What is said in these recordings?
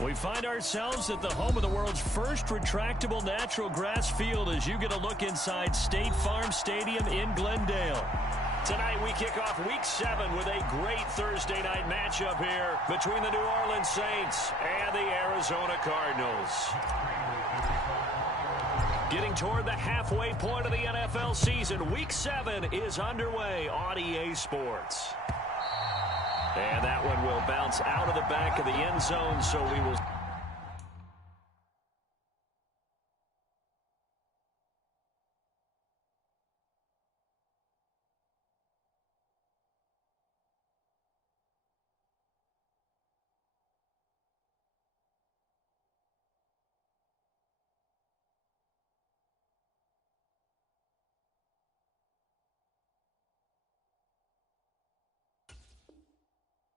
We find ourselves at the home of the world's first retractable natural grass field as you get a look inside State Farm Stadium in Glendale. Tonight we kick off Week 7 with a great Thursday night matchup here between the New Orleans Saints and the Arizona Cardinals. Getting toward the halfway point of the NFL season, Week 7 is underway on EA Sports. And that one will bounce out of the back of the end zone, so we will...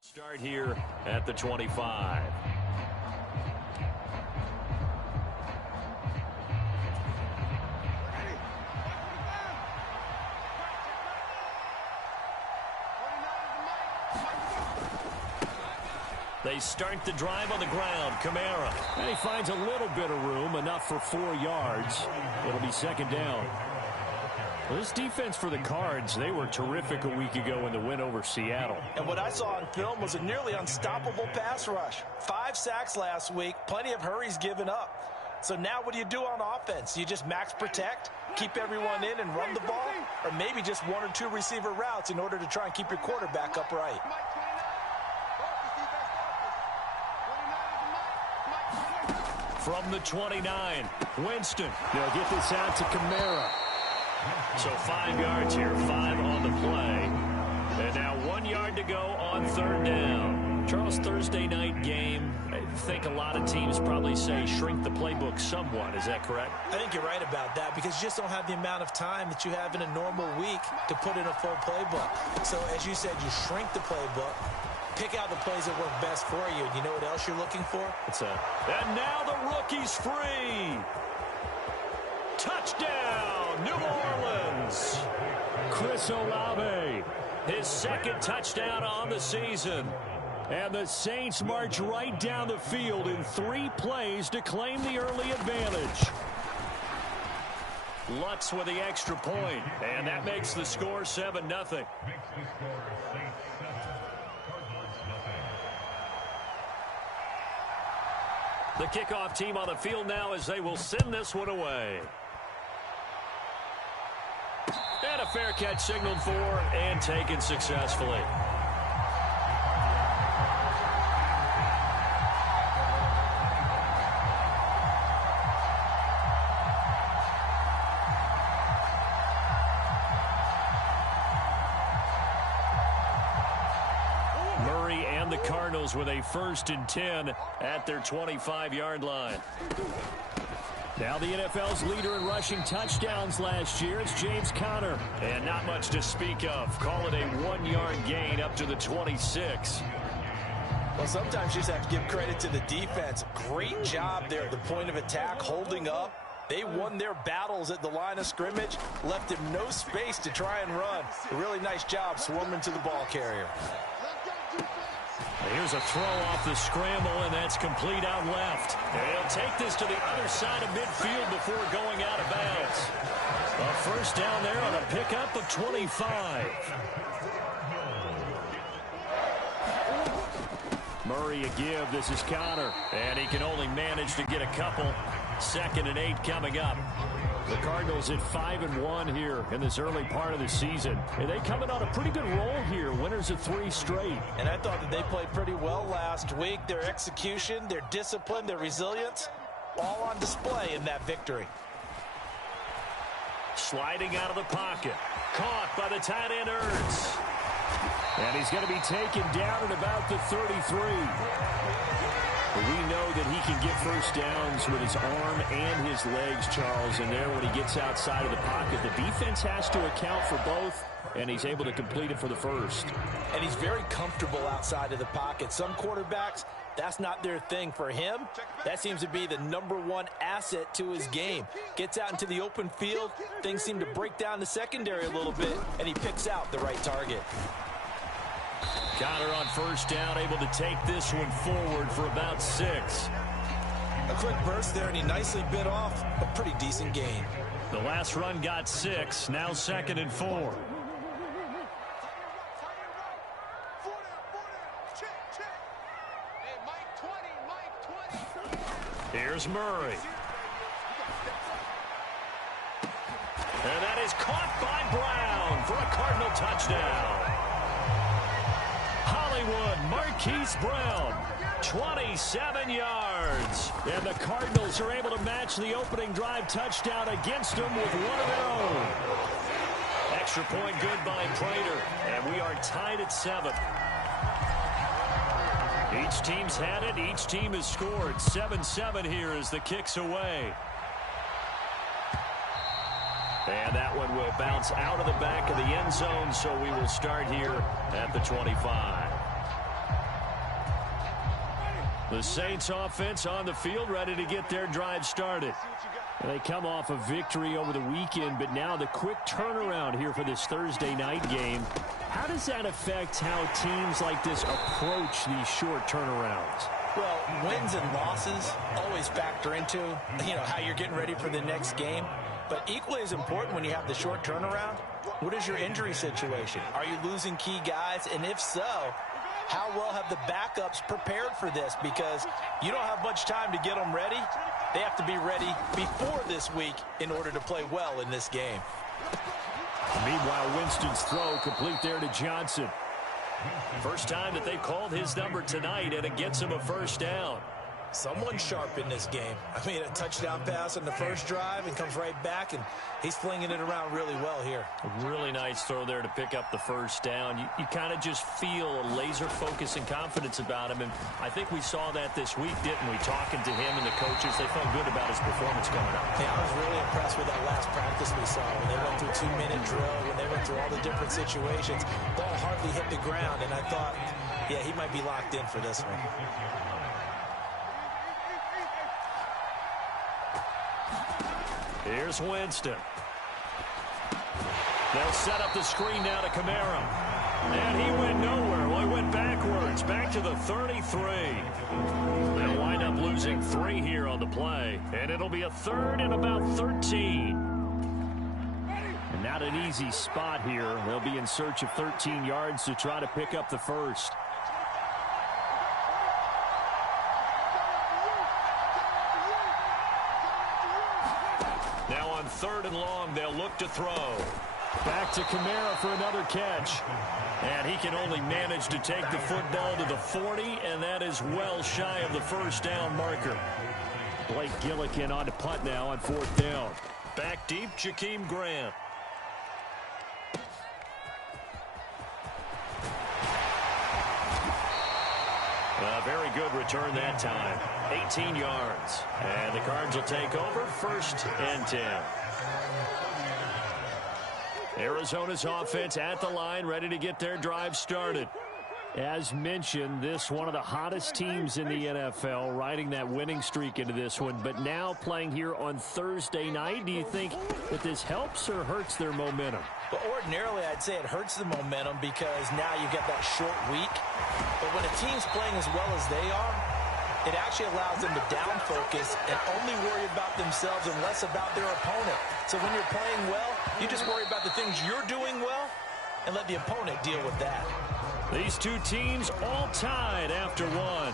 Start here at the 25. They start the drive on the ground. Kamara. And he finds a little bit of room, enough for 4 yards. It'll be second down. Well, this defense for the Cards, they were terrific a week ago in the win over Seattle. And what I saw on film was a nearly unstoppable pass rush. 5 sacks last week, plenty of hurries given up. So now what do you do on offense? You just max protect, keep everyone in and run the ball? Or maybe just 1 or 2 receiver routes in order to try and keep your quarterback upright? From the 29, Winston. They'll get this out to Kamara. So 5 yards here, 5 on the play. And now 1 yard to go on third down. Charles, Thursday night game, I think a lot of teams probably say shrink the playbook somewhat. Is that correct? I think you're right about that because you just don't have the amount of time that you have in a normal week to put in a full playbook. So as you said, you shrink the playbook, pick out the plays that work best for you. And you know what else you're looking for? What's that? And now the rookie's free. Touchdown, New Orleans. Chris Olave, his second touchdown on the season. And the Saints march right down the field in 3 plays to claim the early advantage. Lutz with the extra point, and that makes the score 7-0. The kickoff team on the field now as they will send this one away. And a fair catch signaled for and taken successfully. Murray and the Cardinals with a 1st and 10 at their 25-yard line. Now the NFL's leader in rushing touchdowns last year, it's James Conner. And not much to speak of. Call it a 1-yard gain up to the 26. Well, sometimes you just have to give credit to the defense. Great job there at the point of attack, holding up. They won their battles at the line of scrimmage, left him no space to try and run. A really nice job swarming to the ball carrier. Here's a throw off the scramble, and that's complete out left. And he'll take this to the other side of midfield before going out of bounds. A first down there on a pickup of 25. Murray a give. This is Conner. And he can only manage to get a couple. 2nd and 8 coming up. The Cardinals at 5-1 here in this early part of the season. And they coming on a pretty good roll here. Winners of 3 straight. And I thought that they played pretty well last week. Their execution, their discipline, their resilience, all on display in that victory. Sliding out of the pocket. Caught by the tight end Ertz. And he's going to be taken down at about the 33. But we know that he can get first downs with his arm and his legs, Charles. And there, when he gets outside of the pocket, the defense has to account for both, and he's able to complete it for the first. And he's very comfortable outside of the pocket. Some quarterbacks, that's not their thing. For him, that seems to be the #1 asset to his game. Gets out into the open field, things seem to break down the secondary a little bit, and he picks out the right target. Connor on first down, able to take this one forward for about 6. A quick burst there, and he nicely bit off a pretty decent gain. The last run got 6, now 2nd and 4. Here's Murray. And that is caught by Brown for a Cardinal touchdown. Hollywood Marquise Brown, 27 yards. And the Cardinals are able to match the opening drive touchdown against them with one of their own. Extra point good by Prater, and we are tied at 7. Each team's had it. Each team has scored. 7-7 here as the kick's away. And that one will bounce out of the back of the end zone, so we will start here at the 25. The Saints offense on the field, ready to get their drive started. They come off a victory over the weekend, but now the quick turnaround here for this Thursday night game. How does that affect how teams like this approach these short turnarounds? Well, wins and losses always factor into, how you're getting ready for the next game. But equally as important when you have the short turnaround, what is your injury situation? Are you losing key guys? And if so, how well have the backups prepared for this? Because you don't have much time to get them ready. They have to be ready before this week in order to play well in this game. Meanwhile, Winston's throw complete there to Johnson. First time that they've called his number tonight, and it gets him a first down. Someone sharp in this game. I mean, a touchdown pass on the first drive and comes right back, and he's flinging it around really well here. A really nice throw there to pick up the first down. You kind of just feel a laser focus and confidence about him, and I think we saw that this week, didn't we? Talking to him and the coaches, they felt good about his performance coming up. Yeah, I was really impressed with that last practice we saw when they went through 2-minute drill, when they went through all the different situations. Ball hardly hit the ground, and I thought, yeah, he might be locked in for this one. Here's Winston. They'll set up the screen now to Kamara. And he went nowhere. Well, he went backwards, back to the 33. They'll wind up losing 3 here on the play. And it'll be a 3rd and about 13. And not an easy spot here. They'll be in search of 13 yards to try to pick up the first. Now on 3rd and long, they'll look to throw. Back to Kamara for another catch. And he can only manage to take the football to the 40, and that is well shy of the first down marker. Blake Gillikin on to punt now on 4th down. Back deep, Jakeem Grant. A very good return that time. 18 yards. And the Cards will take over 1st and 10. Arizona's offense at the line, ready to get their drive started. As mentioned, this one of the hottest teams in the NFL, riding that winning streak into this one, but now playing here on Thursday night. Do you think that this helps or hurts their momentum? Well, ordinarily, I'd say it hurts the momentum because now you've got that short week. But when a team's playing as well as they are, it actually allows them to down focus and only worry about themselves and less about their opponent. So when you're playing well, you just worry about the things you're doing well and let the opponent deal with that. These two teams all tied after one.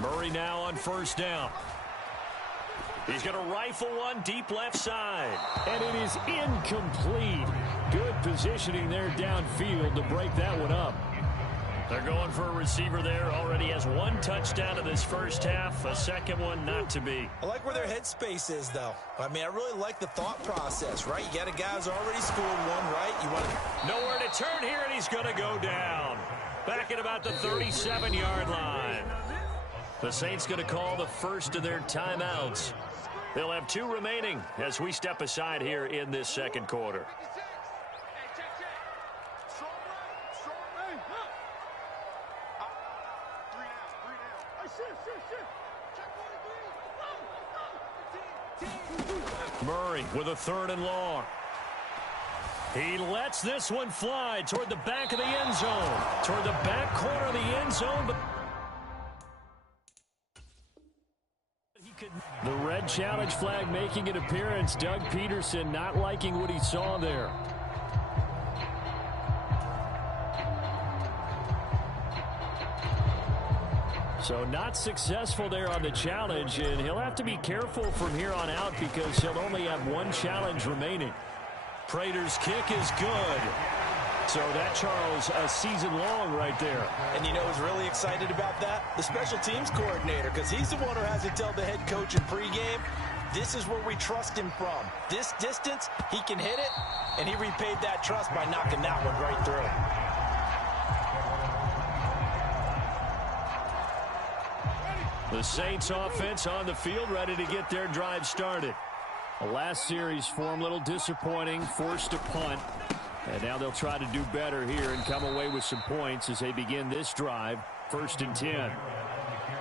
Murray now on 1st down. He's going to rifle one deep left side. And it is incomplete. Good positioning there downfield to break that one up. They're going for a receiver there. Already has 1 touchdown in this first half. A second one not to be. I like where their headspace is, though. I mean, I really like the thought process, right? You got a guy who's already scored one, right? You want to... Nowhere to turn here, and he's going to go down. Back at about the 37-yard line. The Saints going to call the first of their timeouts. They'll have 2 remaining as we step aside here in this second quarter. Murray with a 3rd and long. He lets this one fly toward the back of the end zone. Toward the back corner of the end zone. But the red challenge flag making an appearance. Doug Peterson not liking what he saw there. So not successful there on the challenge, and he'll have to be careful from here on out because he'll only have 1 challenge remaining. Prater's kick is good. So that, Charles, a season long right there. And you know who's really excited about that? The special teams coordinator, because he's the one who has to tell the head coach in pregame, this is where we trust him from. This distance, he can hit it, and he repaid that trust by knocking that one right through. The Saints offense on the field, ready to get their drive started. The last series for them, a little disappointing, forced a punt. And now they'll try to do better here and come away with some points as they begin this drive. 1st and 10.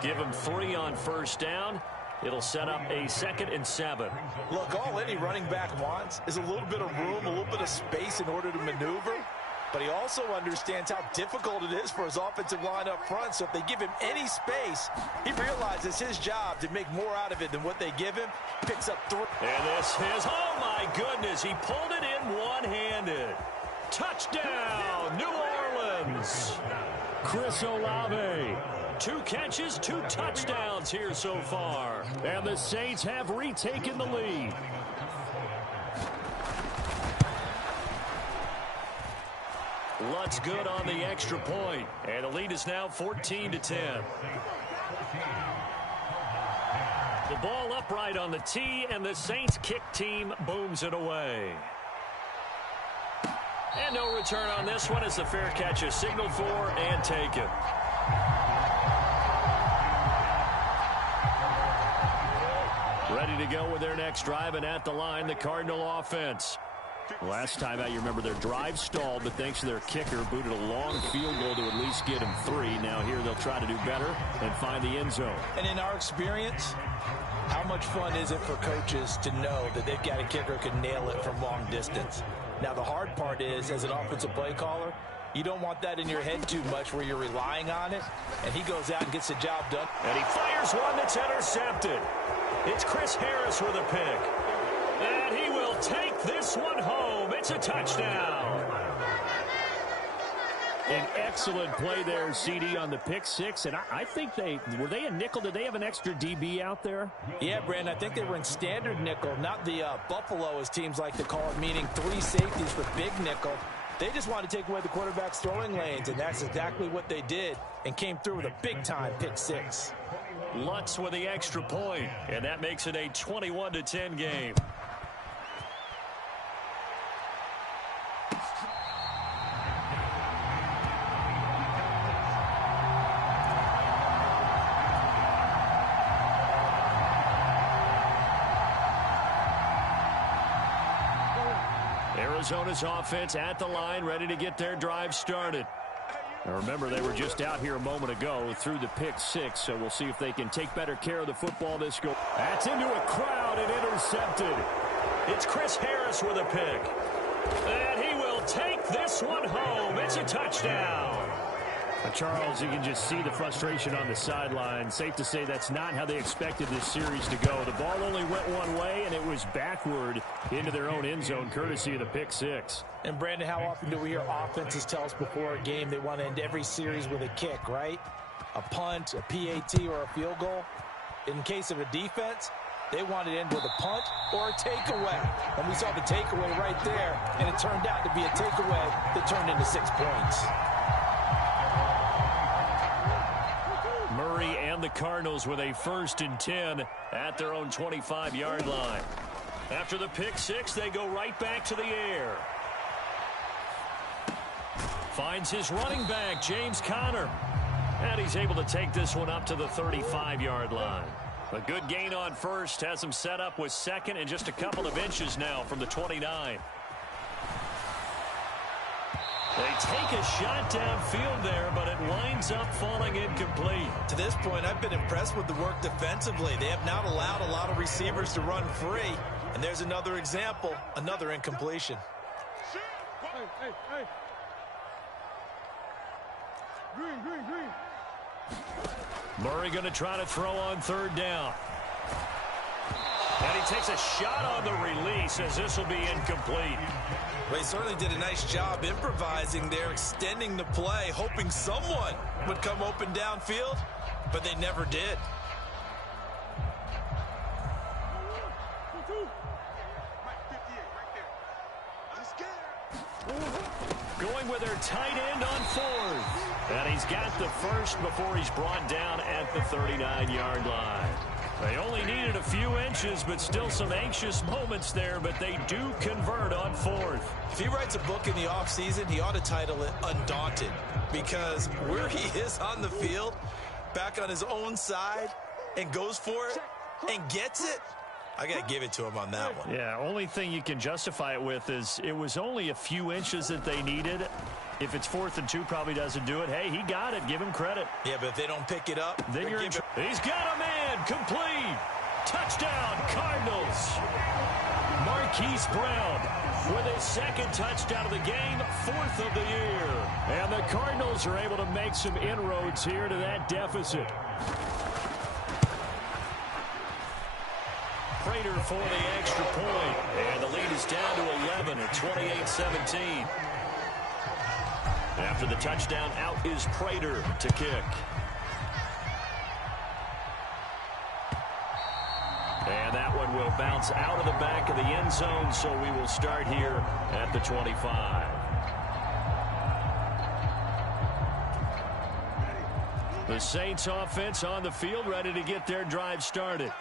Give them 3 on 1st down. It'll set up a 2nd and 7. Look, all any running back wants is a little bit of room, a little bit of space in order to maneuver. But he also understands how difficult it is for his offensive line up front. So if they give him any space, he realizes his job to make more out of it than what they give him. Picks up 3. And this is, oh my goodness, he pulled it in one-handed. Touchdown, New Orleans. Chris Olave. 2 catches, 2 touchdowns here so far. And the Saints have retaken the lead. Lutz good on the extra point. And the lead is now 14-10. The ball upright on the tee, and the Saints kick team booms it away. And no return on this one as the fair catch is signaled for and taken. Ready to go with their next drive, and at the line, the Cardinal offense. Last time out, you remember their drive stalled, but thanks to their kicker, booted a long field goal to at least get him 3. Now here they'll try to do better and find the end zone. And in our experience, how much fun is it for coaches to know that they've got a kicker who can nail it from long distance? Now the hard part is, as an offensive play caller, you don't want that in your head too much where you're relying on it. And he goes out and gets the job done. And he fires one that's intercepted. It's Chris Harris with a pick. And he will take this one home. It's a touchdown. An excellent play there, CD, on the pick 6. And I think were they a nickel? Did they have an extra DB out there? Yeah, Brandon, I think they were in standard nickel, not the Buffalo, as teams like to call it, meaning 3 safeties for big nickel. They just wanted to take away the quarterback's throwing lanes, and that's exactly what they did, and came through with a big-time pick 6. Lutz with the extra point, and that makes it a 21-10 game. Arizona's offense at the line, ready to get their drive started. Now remember, they were just out here a moment ago through the pick 6, so we'll see if they can take better care of the football this go. That's into a crowd and intercepted. It's Chris Harris with a pick. And he will take this one home. It's a touchdown. Charles, you can just see the frustration on the sideline. Safe to say that's not how they expected this series to go. The ball only went one way, and it was backward into their own end zone, courtesy of the pick 6. And, Brandon, how often do we hear offenses tell us before a game they want to end every series with a kick, right? A punt, a PAT, or a field goal. In case of a defense, they want to end with a punt or a takeaway. And we saw the takeaway right there, and it turned out to be a takeaway that turned into 6 points. Murray and the Cardinals with a 1st and 10 at their own 25-yard line. After the pick 6, they go right back to the air. Finds his running back, James Conner. And he's able to take this one up to the 35-yard line. A good gain on 1st has him set up with 2nd and just a couple of inches now from the 29. They take a shot downfield there, but it winds up falling incomplete. To this point, I've been impressed with the work defensively. They have not allowed a lot of receivers to run free. And there's another example, another incompletion. Hey. Green. Murray going to try to throw on third down. And he takes a shot on the release as this will be incomplete. Well, he certainly did a nice job improvising there, extending the play, hoping someone would come open downfield, but they never did. Going with their tight end on fourth. And he's got the first before he's brought down at the 39-yard line. They only needed a few inches, but still some anxious moments there, but they do convert on fourth. If he writes a book in the offseason, he ought to title it Undaunted, because where he is on the field, back on his own side, and goes for it and gets it, I got to give it to him on that one. Yeah, only thing you can justify it with is it was only a few inches that they needed. If it's 4th and 2, probably doesn't do it. Hey, he got it. Give him credit. Yeah, but if they don't pick it up, then you're in he's got a man. Complete. Touchdown, Cardinals. Marquise Brown with his second touchdown of the game, 4th of the year. And the Cardinals are able to make some inroads here to that deficit. Prater for the extra point. And the lead is down to 11 at 28-17. After the touchdown, out is Prater to kick. And that one will bounce out of the back of the end zone, so we will start here at the 25. The Saints offense on the field, ready to get their drive started.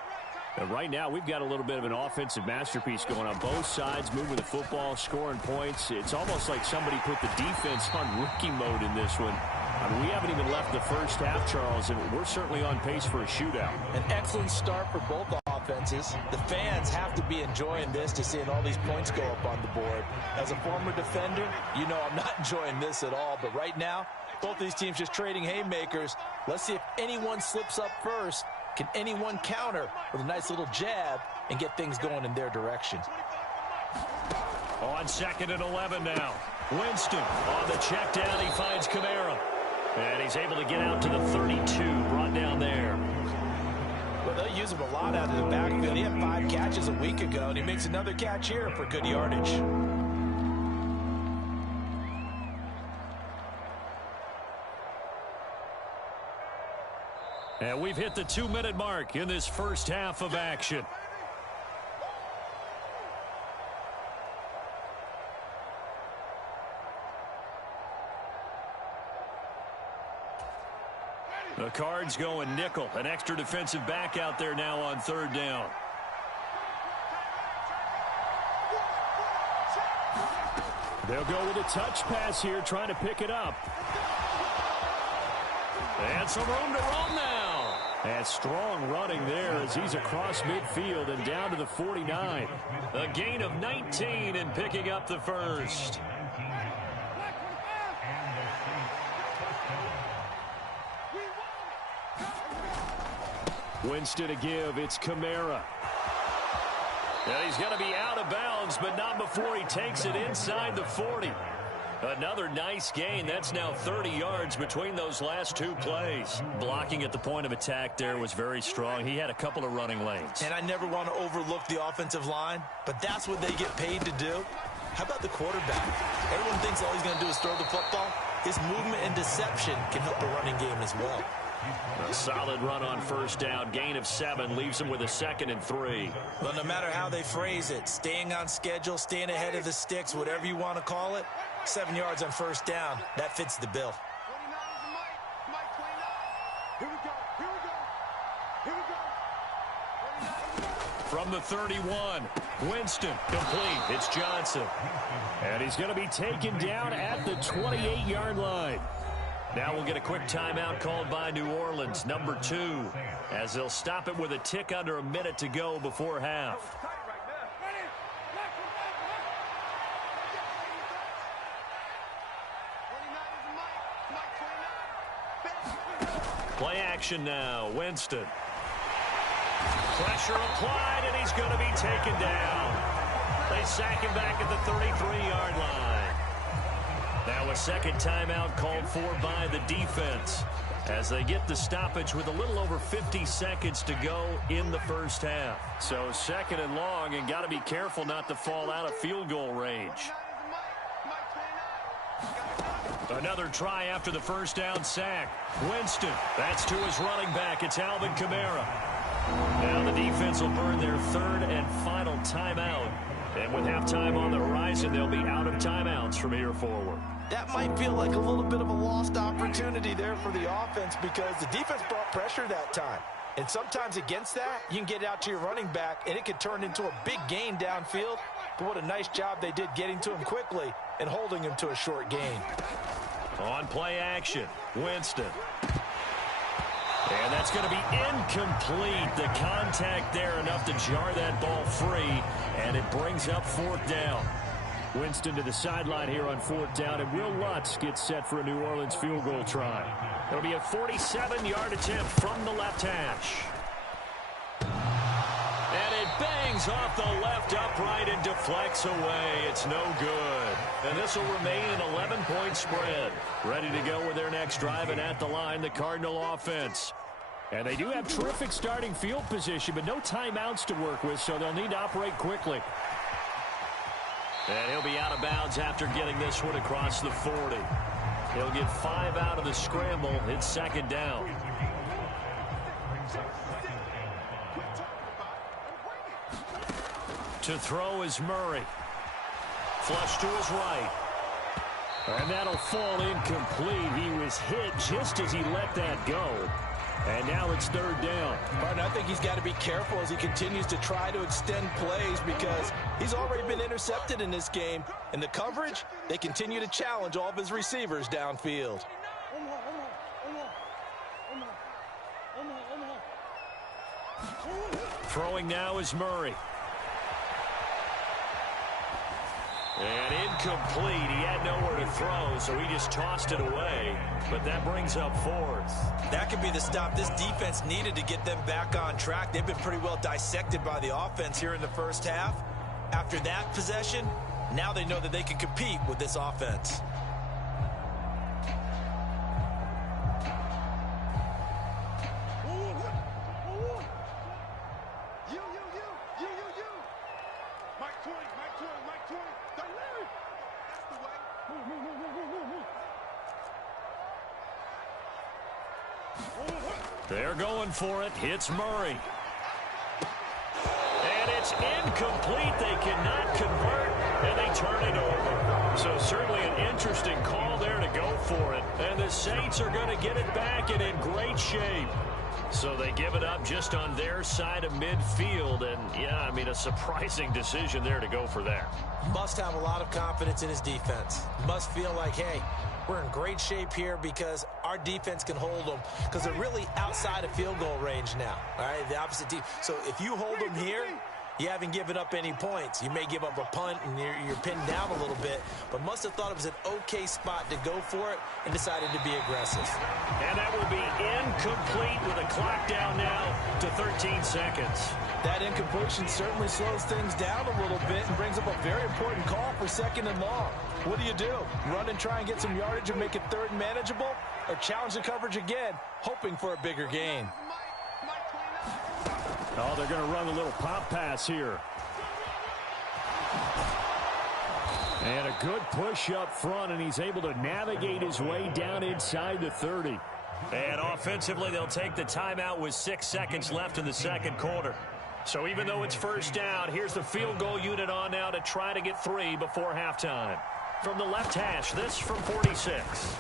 And right now, we've got a little bit of an offensive masterpiece going on both sides, moving the football, scoring points. It's almost like somebody put the defense on rookie mode in this one. I mean, we haven't even left the first half, Charles, and we're certainly on pace for a shootout. An excellent start for both offenses. The fans have to be enjoying this to seeing all these points go up on the board. As a former defender, you know I'm not enjoying this at all. But right now, both these teams just trading haymakers. Let's see if anyone slips up first. Can anyone counter with a nice little jab and get things going in their direction? On 2nd and 11 now. Winston on the check down. He finds Kamara. And he's able to get out to the 32. Brought down there. Well, they'll use him a lot out of the backfield. He had 5 catches a week ago, and he makes another catch here for good yardage. And we've hit the 2-minute mark in this first half of action. The Cards going nickel. An extra defensive back out there now on 3rd down. They'll go with a touch pass here, trying to pick it up. And some room to roam now. And strong running there as he's across midfield and down to the 49. A gain of 19 and picking up the first. Winston to give. It's Kamara. And he's going to be out of bounds, but not before he takes it inside the 40. Another nice gain. That's now 30 yards between those last 2 plays. Blocking at the point of attack there was very strong. He had a couple of running lanes. And I never want to overlook the offensive line, but that's what they get paid to do. How about the quarterback? Everyone thinks all he's going to do is throw the football. His movement and deception can help the running game as well. A solid run on 1st down. Gain of 7 leaves him with a 2nd and 3. Well, no matter how they phrase it, staying on schedule, staying ahead of the sticks, whatever you want to call it, 7 yards on 1st down, that fits the bill. From the 31, Winston complete. It's Johnson. And he's going to be taken down at the 28-yard line. Now we'll get a quick timeout called by New Orleans, number 2, as they'll stop it with a tick under a minute to go before half. Play action now. Winston. Pressure applied, and he's going to be taken down. They sack him back at the 33-yard line. Now a second timeout called for by the defense as they get the stoppage with a little over 50 seconds to go in the first half. So second and long, and got to be careful not to fall out of field goal range. Another try after the first down sack. Winston, that's to his running back. It's Alvin Kamara. Now the defense will burn their third and final timeout. And with halftime on the horizon, they'll be out of timeouts from here forward. That might feel like a little bit of a lost opportunity there for the offense because the defense brought pressure that time. And sometimes against that, you can get out to your running back, and it could turn into a big gain downfield. But what a nice job they did getting to him quickly and holding him to a short gain. On play action, Winston. And that's going to be incomplete. The contact there enough to jar that ball free, and it brings up fourth down. Winston to the sideline here on fourth down, and Will Lutz gets set for a New Orleans field goal try. It'll be a 47-yard attempt from the left hash. And it bangs off the left upright and deflects away. It's no good. And this will remain an 11-point spread. Ready to go with their next drive, and at the line, the Cardinal offense. And they do have terrific starting field position, but no timeouts to work with, so they'll need to operate quickly. And he'll be out of bounds after getting this one across the 40. He'll get 5 out of the scramble. It's second down. To throw is Murray. Flush to his right. And that'll fall incomplete. He was hit just as he let that go. And now it's third down. Martin, I think he's got to be careful as he continues to try to extend plays because he's already been intercepted in this game. And the coverage, they continue to challenge all of his receivers downfield. Throwing now is Murray. And incomplete. He had nowhere to throw, so he just tossed it away. But that brings up fourth. That could be the stop this defense needed to get them back on track. They've been pretty well dissected by the offense here in the first half. After that possession, now they know that they can compete with this offense. They're going for it. Hits Murray. And it's incomplete. They cannot convert, and they turn it over. So certainly an interesting call there to go for it. And the Saints are going to get it back and in great shape. So they give it up just on their side of midfield. And, yeah, I mean, a surprising decision there to go for that. Must have a lot of confidence in his defense. Must feel like, hey, we're in great shape here because our defense can hold them because they're really outside of field goal range now. All right, the opposite team. So if you hold them here, you haven't given up any points. You may give up a punt and you're pinned down a little bit, but must have thought it was an okay spot to go for it and decided to be aggressive. And that will be incomplete with a clock down now to 13 seconds. That incompletion certainly slows things down a little bit and brings up a very important call for second and long. What do? Run and try and get some yardage and make it third and manageable, or challenge the coverage again, hoping for a bigger gain? Oh, they're going to run a little pop pass here. And a good push up front, and he's able to navigate his way down inside the 30. And offensively, they'll take the timeout with 6 seconds left in the second quarter. So even though it's first down, here's the field goal unit on now to try to get 3 before halftime. From the left hash, this from 46.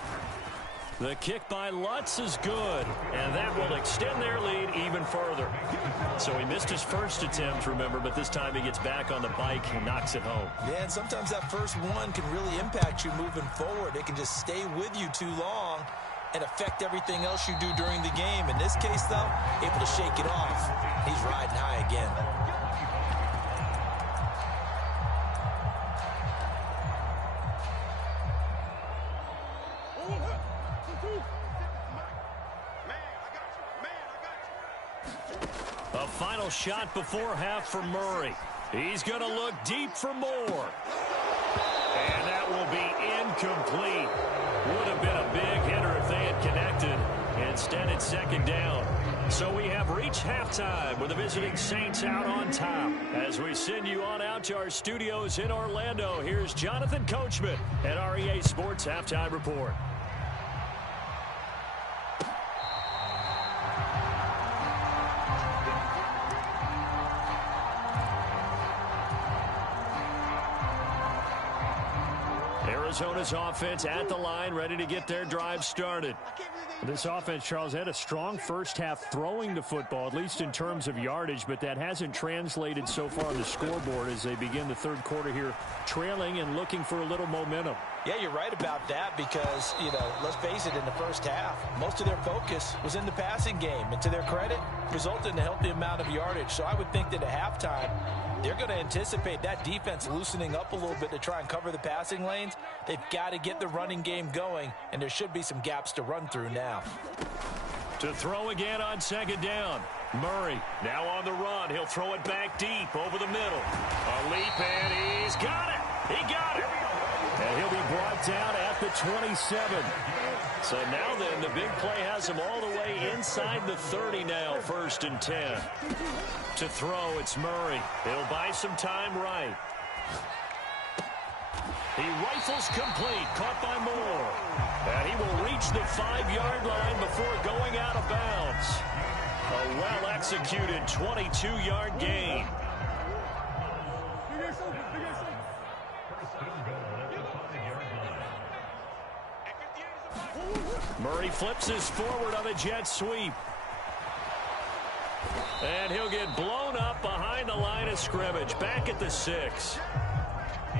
The kick by Lutz is good, and that will extend their lead even further. So he missed his first attempt, remember, but this time he gets back on the bike and knocks it home. Yeah, and sometimes that first one can really impact you moving forward. It can just stay with you too long and affect everything else you do during the game. In this case, though, able to shake it off. He's riding high again. A final shot before half for Murray. He's going to look deep for more. And that will be incomplete. Would have been a big hitter if they had connected. Instead, it's second down. So we have reached halftime with the visiting Saints out on top. As we send you on out to our studios in Orlando, here's Jonathan Coachman at REA Sports Halftime Report. Arizona's offense at the line, ready to get their drive started. This offense, Charles, had a strong first half throwing the football, at least in terms of yardage, but that hasn't translated so far on the scoreboard as they begin the third quarter here, trailing and looking for a little momentum. Yeah, you're right about that because, let's face it, in the first half, most of their focus was in the passing game. And to their credit, resulted in a healthy amount of yardage. So I would think that at halftime, they're going to anticipate that defense loosening up a little bit to try and cover the passing lanes. They've got to get the running game going, and there should be some gaps to run through now. To throw again on second down. Murray now on the run. He'll throw it back deep over the middle. A leap, and he's got it. He got it. And he'll be brought down at the 27. So now then, the big play has him all the way inside the 30 now, 1st and 10. To throw, it's Murray. He'll buy some time right. He rifles complete, caught by Moore. And he will reach the 5-yard line before going out of bounds. A well-executed 22-yard gain. Murray flips his forward on a jet sweep. And he'll get blown up behind the line of scrimmage, back at the 6.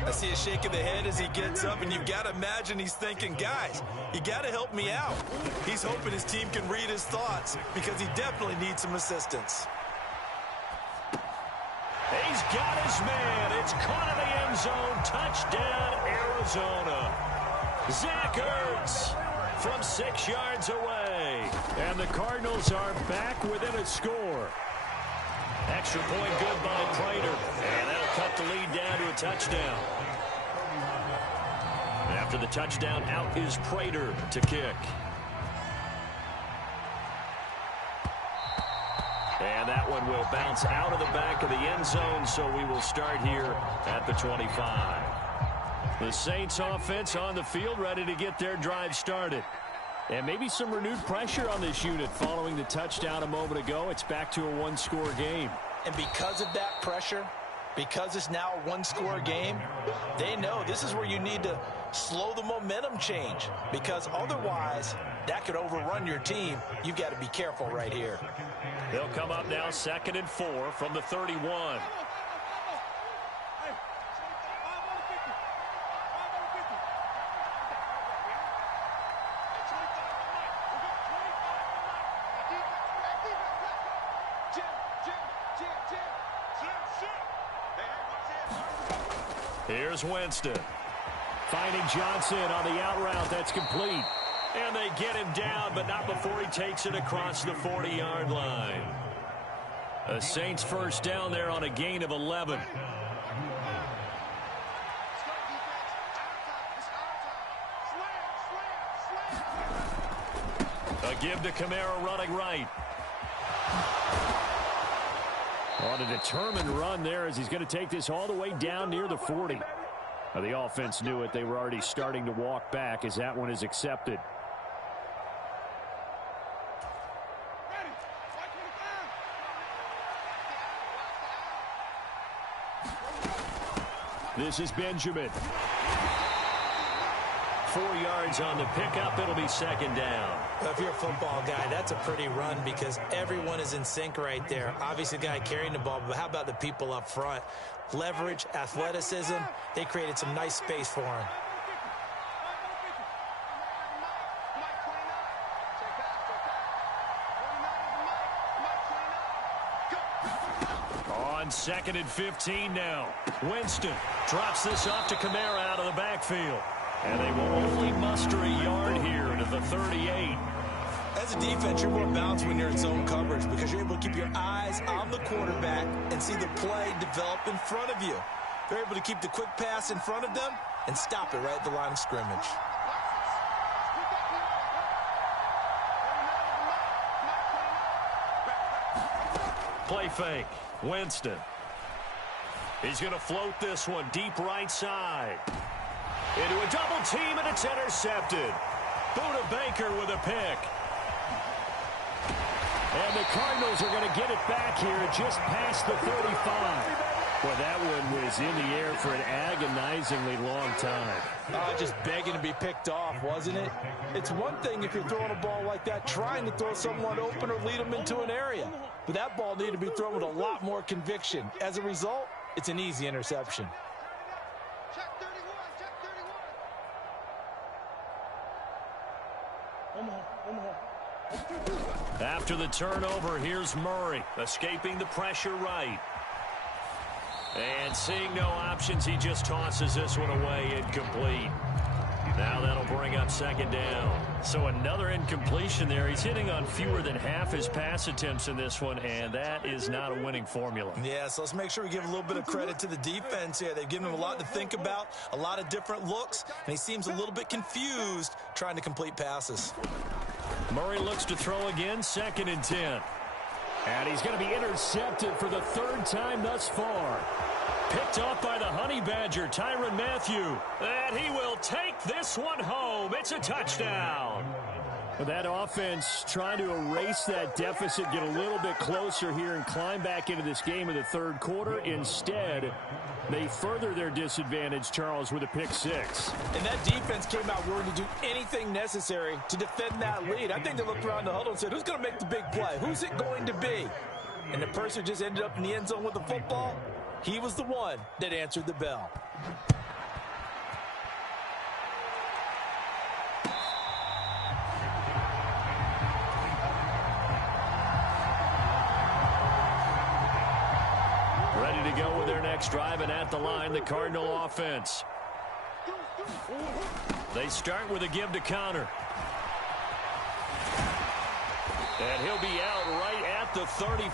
I see a shake of the head as he gets up, and you've got to imagine he's thinking, guys, you got to help me out. He's hoping his team can read his thoughts because he definitely needs some assistance. He's got his man. It's caught in the end zone. Touchdown, Arizona. Zach Ertz from 6 yards away. And the Cardinals are back within a score. Extra point good by Prater. And that'll cut the lead down to a touchdown. After the touchdown, out is Prater to kick. And that one will bounce out of the back of the end zone, so we will start here at the 25. The Saints offense on the field, ready to get their drive started. And maybe some renewed pressure on this unit following the touchdown a moment ago. It's back to a one-score game. And because of that pressure, because it's now a one-score game, they know this is where you need to slow the momentum change. Because otherwise, that could overrun your team. You've got to be careful right here. They'll come up now 2nd and 4 from the 31. Here's Winston. Finding Johnson on the out route. That's complete. And they get him down, but not before he takes it across the 40-yard line. A Saints first down there on a gain of 11. A give to Kamara running right. On a determined run there as he's going to take this all the way down near the 40. Now, the offense knew it. They were already starting to walk back as that one is accepted. This is Benjamin. 4 yards on the pickup. It'll be 2nd down. If you're a football guy, that's a pretty run because everyone is in sync right there. Obviously, the guy carrying the ball, but how about the people up front? Leverage, athleticism, they created some nice space for him. On 2nd and 15 now. Winston drops this off to Kamara out of the backfield. And they will only muster a yard here to the 38. As a defense, you're more balanced when you're in zone coverage because you're able to keep your eyes on the quarterback and see the play develop in front of you. They're able to keep the quick pass in front of them and stop it right at the line of scrimmage. Play fake. Winston. He's going to float this one deep right side. Into a double team, and it's intercepted. Buda Baker with a pick. And the Cardinals are going to get it back here just past the 35. Well, that one was in the air for an agonizingly long time. Just begging to be picked off, wasn't it? It's one thing if you're throwing a ball like that, trying to throw someone open or lead them into an area. But that ball needed to be thrown with a lot more conviction. As a result, it's an easy interception. Check 31, check 31. After the turnover, here's Murray, escaping the pressure right. And seeing no options, he just tosses this one away, incomplete. Now that'll bring up second down. So another incompletion there. He's hitting on fewer than half his pass attempts in this one, and that is not a winning formula. Yeah, so let's make sure we give a little bit of credit to the defense here. They've given him a lot to think about, a lot of different looks, and he seems a little bit confused trying to complete passes. Murray looks to throw again, 2nd and 10. And he's going to be intercepted for the 3rd time thus far. Picked off by the Honey Badger, Tyrann Mathieu. And he will take this one home. It's a touchdown. With that offense trying to erase that deficit, get a little bit closer here and climb back into this game in the 3rd quarter. Instead, they further their disadvantage, Charles, with a pick 6. And that defense came out willing to do anything necessary to defend that lead. I think they looked around the huddle and said, who's going to make the big play? Who's it going to be? And the person who just ended up in the end zone with the football, he was the one that answered the bell. Ready to go with their next drive, and at the line, the Cardinal offense. They start with a give to Conner. And he'll be out right at the 35.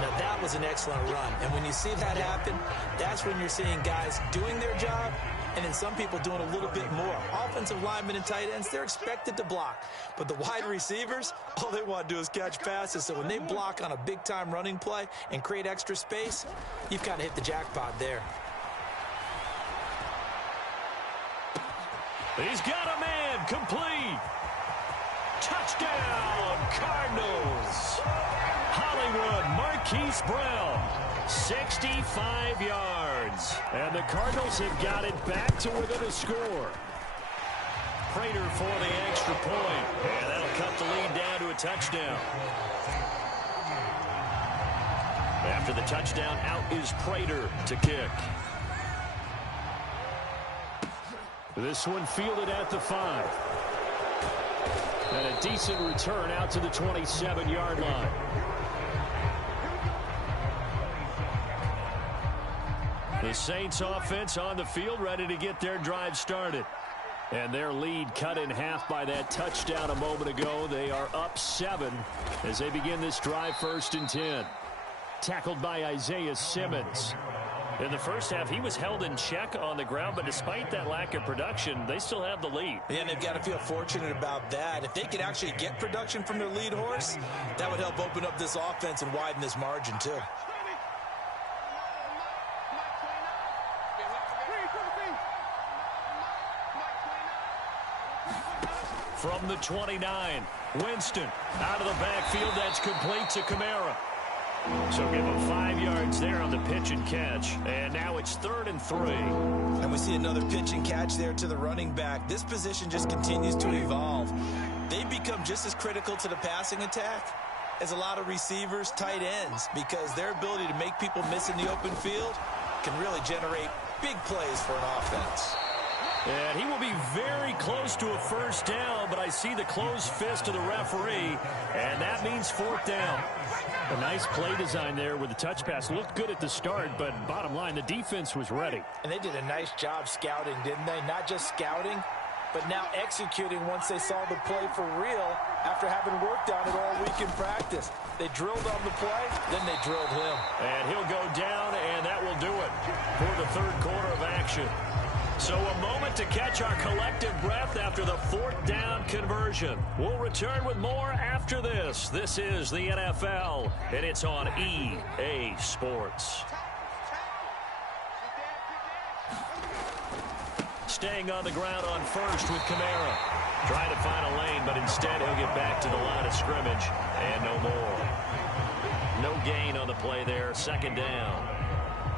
Now, that was an excellent run. And when you see that happen, that's when you're seeing guys doing their job and then some people doing a little bit more. Offensive linemen and tight ends, they're expected to block. But the wide receivers, all they want to do is catch passes. So when they block on a big-time running play and create extra space, you've kind of hit the jackpot there. He's got a man, complete. Touchdown, Cardinals. Hollywood, Marquise Brown, 65 yards. And the Cardinals have got it back to within a score. Prater for the extra point. And that'll cut the lead down to a touchdown. After the touchdown, out is Prater to kick. This one fielded at the 5. And a decent return out to the 27-yard line. The Saints offense on the field, ready to get their drive started. And their lead cut in half by that touchdown a moment ago. They are up 7 as they begin this drive, 1st and 10. Tackled by Isaiah Simmons. In the first half, he was held in check on the ground, but despite that lack of production, they still have the lead. Yeah, and they've got to feel fortunate about that. If they could actually get production from their lead horse, that would help open up this offense and widen this margin, too. From the 29, Winston out of the backfield. That's complete to Kamara. So give him 5 yards there on the pitch and catch. And now it's 3rd and 3. And we see another pitch and catch there to the running back. This position just continues to evolve. They become just as critical to the passing attack as a lot of receivers, tight ends, because their ability to make people miss in the open field can really generate big plays for an offense. And he will be very close to a 1st down, but I see the closed fist of the referee, and that means 4th down. A nice play design there with the touch pass. Looked good at the start, but bottom line, the defense was ready. And they did a nice job scouting, didn't they? Not just scouting, but but now executing once they saw the play for real after having worked on it all week in practice. They drilled on the play, then they drilled him. And he'll go down, and that will do it for the third quarter of action. So a moment to catch our collective breath after the fourth down conversion. We'll return with more after this. This is the NFL, and it's on EA Sports. Staying on the ground on first with Kamara. Trying to find a lane, but instead he'll get back to the line of scrimmage, and no more. No gain on the play there, second down.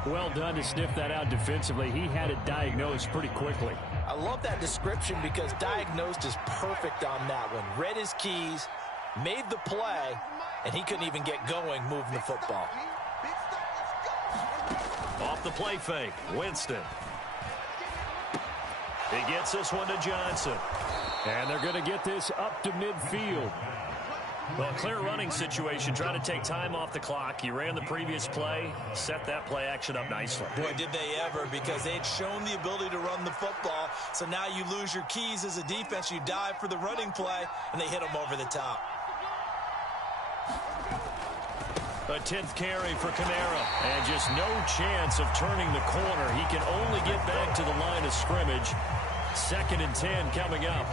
Well done to sniff that out defensively. He had it diagnosed pretty quickly. I love that description because diagnosed is perfect on that one. Read his keys, made the play, and he couldn't even get going moving the football. Off the play fake, Winston. He gets this one to Johnson. And they're going to get this up to midfield. Well, clear running situation, trying to take time off the clock. He ran the previous play, set that play action up nicely. Boy, did they ever, because they'd shown the ability to run the football. So now you lose your keys as a defense. You dive for the running play, and they hit him over the top. A 10th carry for Kamara. And just no chance of turning the corner. He can only get back to the line of scrimmage. 2nd and 10 coming up.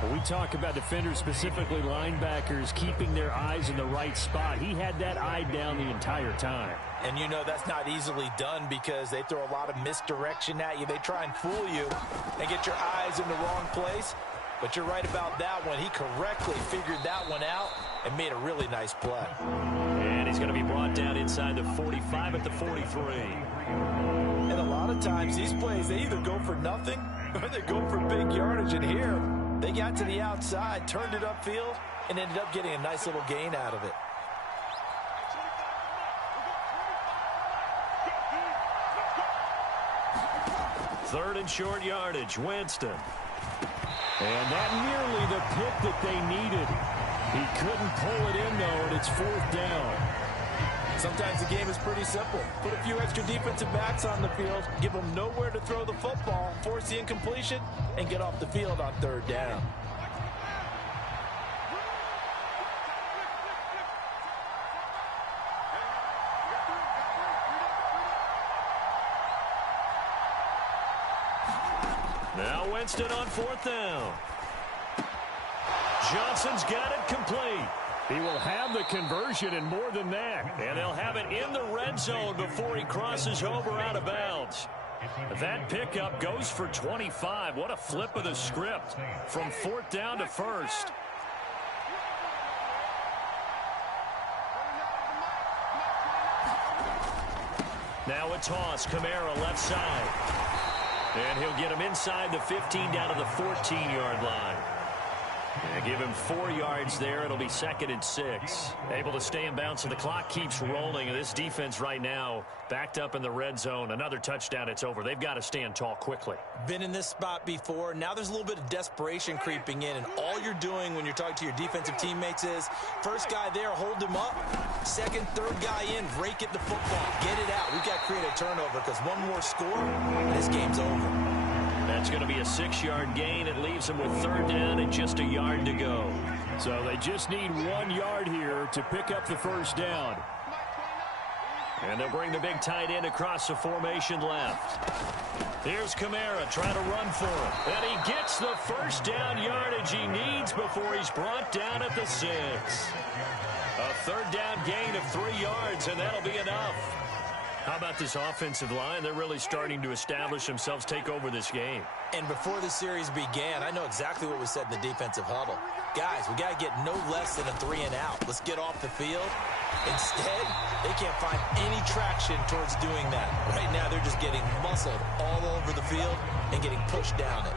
When we talk about defenders, specifically linebackers, keeping their eyes in the right spot. He had that eye down the entire time. And you know that's not easily done because they throw a lot of misdirection at you. They try and fool you and get your eyes in the wrong place. But you're right about that one. He correctly figured that one out and made a really nice play. And he's going to be brought down inside the 45 at the 43. And a lot of times these plays, they either go for nothing or they go for big yardage. And here, they got to the outside, turned it upfield, and ended up getting a nice little gain out of it. Third and short yardage, Winston. And that nearly the pick that they needed. He couldn't pull it in, though, and it's 4th down. Sometimes the game is pretty simple. Put a few extra defensive backs on the field, give them nowhere to throw the football, force the incompletion, and get off the field on 3rd down. Now Winston on 4th down. Johnson's got it complete. He will have the conversion and more than that. And they'll have it in the red zone before he crosses over out of bounds. That pickup goes for 25. What a flip of the script from 4th down to 1st. Now a toss, Kamara left side. And he'll get him inside the 15 down to the 14-yard line. And give him 4 yards there. It'll be 2nd and 6. Able to stay in bounds, so the clock keeps rolling. And this defense right now backed up in the red zone. Another touchdown, it's over. They've got to stand tall quickly. Been in this spot before. Now there's a little bit of desperation creeping in. And all you're doing when you're talking to your defensive teammates is, first guy there, hold him up. Second, third guy in, rake at the football. Get it out. We've got to create a turnover because one more score, and this game's over. That's going to be a 6-yard gain. It leaves them with 3rd down and just a yard to go. So they just need 1 yard here to pick up the 1st down. And they'll bring the big tight end across the formation left. Here's Kamara trying to run for him. And he gets the 1st down yardage he needs before he's brought down at the 6. A 3rd down gain of 3 yards, and that'll be enough. How about this offensive line? They're really starting to establish themselves, take over this game. And before the series began, I know exactly what was said in the defensive huddle. Guys, we got to get no less than a 3 and out. Let's get off the field. Instead, they can't find any traction towards doing that. Right now, they're just getting muscled all over the field and getting pushed down it.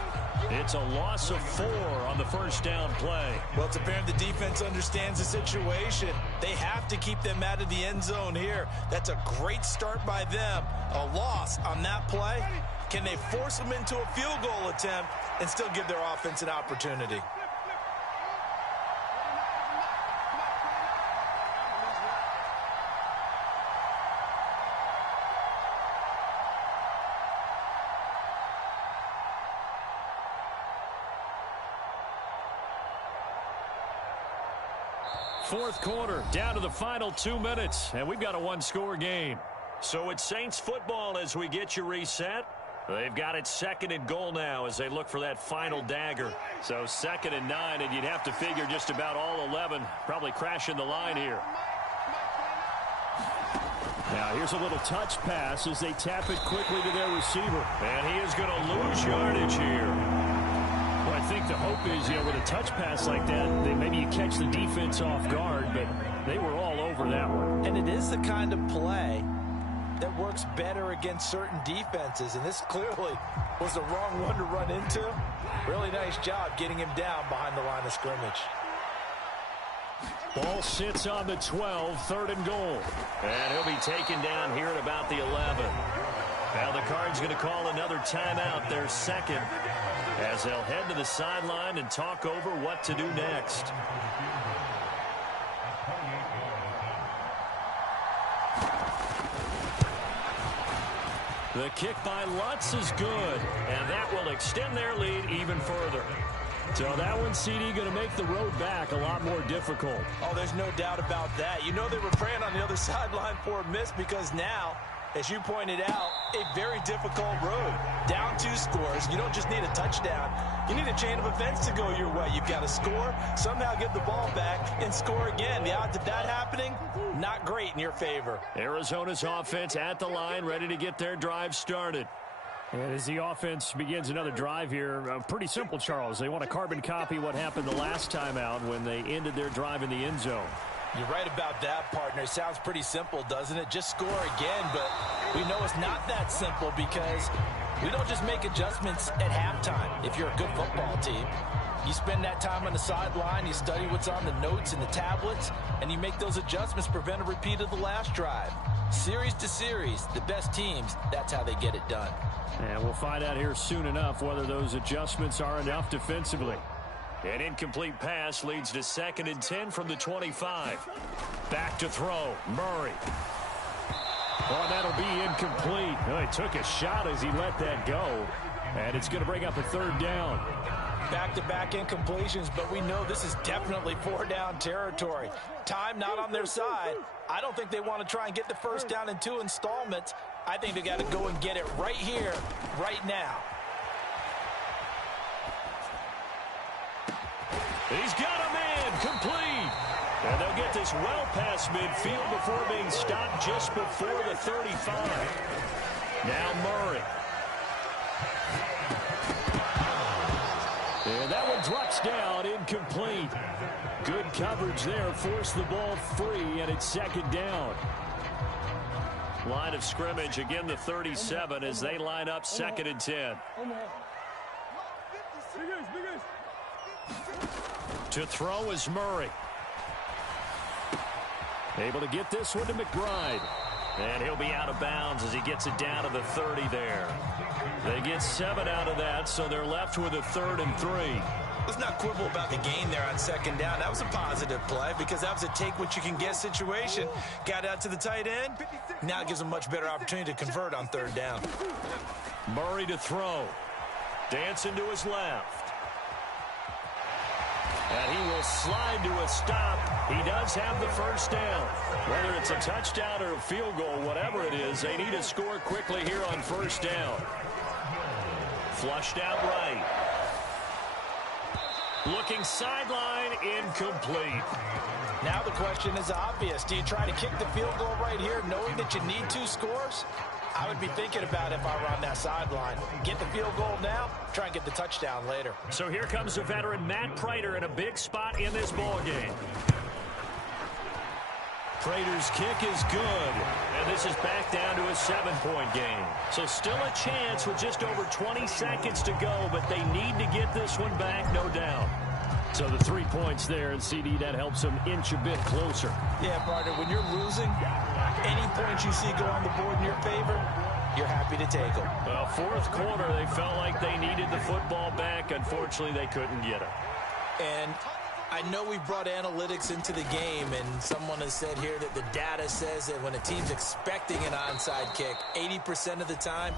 It's a loss of 4 on the 1st down play. Well, it's apparent the defense understands the situation. They have to keep them out of the end zone here. That's a great start by them. A loss on that play. Can they force them into a field goal attempt and still give their offense an opportunity? Fourth quarter, down to the final 2 minutes, and we've got a one-score game. So it's Saints football as we get you reset. They've got it 2nd and goal now as they look for that final dagger. So 2nd and 9, and you'd have to figure just about all 11 probably crashing the line here. Now here's a little touch pass as they tap it quickly to their receiver. And he is going to lose yardage here. Well, I think the hope is, with a touch pass like that, maybe you catch the defense off guard, but they were all over that one. And it is the kind of play that works better against certain defenses, and this clearly was the wrong one to run into. Really nice job getting him down behind the line of scrimmage. Ball sits on the 12, 3rd and goal. And he'll be taken down here at about the 11. Now the Cards going to call another timeout, their 2nd, as they'll head to the sideline and talk over what to do next. The kick by Lutz is good, and that will extend their lead even further. So that one, CD, going to make the road back a lot more difficult. Oh, there's no doubt about that. They were praying on the other sideline for a miss because now, as you pointed out, a very difficult road. Down 2 scores. You don't just need a touchdown. You need a chain of events to go your way. You've got to score, somehow get the ball back, and score again. The odds of that happening, not great in your favor. Arizona's offense at the line, ready to get their drive started. And as the offense begins another drive here, pretty simple, Charles. They want to carbon copy what happened the last time out when they ended their drive in the end zone. You're right about that, partner. It sounds pretty simple, doesn't it? Just score again, but we know it's not that simple because we don't just make adjustments at halftime. If you're a good football team, you spend that time on the sideline, you study what's on the notes and the tablets, and you make those adjustments, prevent a repeat of the last drive. Series to series, the best teams, that's how they get it done. And we'll find out here soon enough whether those adjustments are enough defensively. An incomplete pass leads to 2nd and 10 from the 25. Back to throw, Murray. Oh, that'll be incomplete. Oh, he took a shot as he let that go. And it's going to bring up a 3rd down. Back-to-back incompletions, but we know this is definitely 4-down territory. Time not on their side. I don't think they want to try and get the first down in 2 installments. I think they got to go and get it right here, right now. He's got a man, complete. And they'll get this well past midfield before being stopped just before the 35. Now Murray. And that one drops down, incomplete. Good coverage there, forced the ball free, and it's 2nd down. Line of scrimmage, again the 37 as they line up 2nd and 10. To throw is Murray. Able to get this one to McBride. And he'll be out of bounds as he gets it down to the 30 there. They get 7 out of that, so they're left with a 3rd and 3. Let's not quibble about the gain there on 2nd down. That was a positive play because that was a take-what-you-can-get situation. Got out to the tight end. Now it gives them a much better opportunity to convert on 3rd down. Murray to throw. Dancing to his left. And he will slide to a stop. He does have the first down. Whether it's a touchdown or a field goal, whatever it is, they need to score quickly here on 1st down. Flushed out right. Looking sideline, incomplete. Now the question is obvious. Do you try to kick the field goal right here knowing that you need 2 scores? I would be thinking about if I were on that sideline. Get the field goal now, try and get the touchdown later. So here comes the veteran Matt Prater in a big spot in this ball game. Prater's kick is good, and this is back down to a 7-point game. So still a chance with just over 20 seconds to go, but they need to get this one back, no doubt. So the 3 points there, and CD, that helps them inch a bit closer. Yeah, partner, when you're losing, any points you see go on the board in your favor, you're happy to take them. Well, 4th quarter, they felt like they needed the football back. Unfortunately, they couldn't get it. And I know we brought analytics into the game, and someone has said here that the data says that when a team's expecting an onside kick, 80% of the time,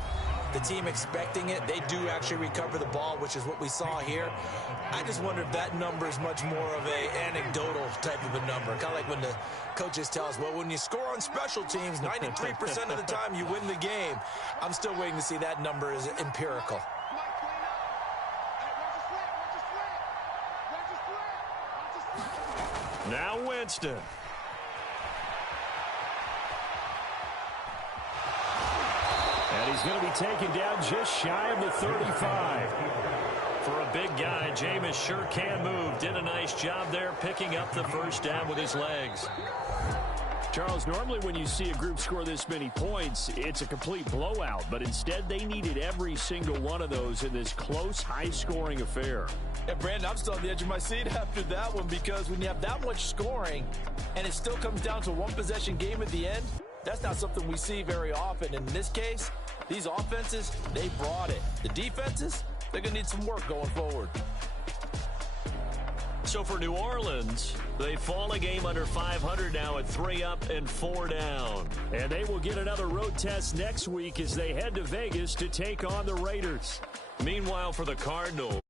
the team expecting it, they do actually recover the ball, which is what we saw here. I just wonder if that number is much more of a anecdotal type of a number. Kind of like when the coaches tell us, well, when you score on special teams, 93% of the time you win the game. I'm still waiting to see that number is empirical. Now Winston. And he's going to be taken down just shy of the 35. For a big guy, Jameis sure can move. Did a nice job there picking up the first down with his legs. Charles, normally when you see a group score this many points, it's a complete blowout. But instead, they needed every single one of those in this close, high-scoring affair. Yeah, Brandon, I'm still on the edge of my seat after that one because when you have that much scoring and it still comes down to a one-possession game at the end, that's not something we see very often. In this case, these offenses, they brought it. The defenses, they're going to need some work going forward. So for New Orleans, they fall a game under 500 now at 3 up and 4 down. And they will get another road test next week as they head to Vegas to take on the Raiders. Meanwhile, for the Cardinals,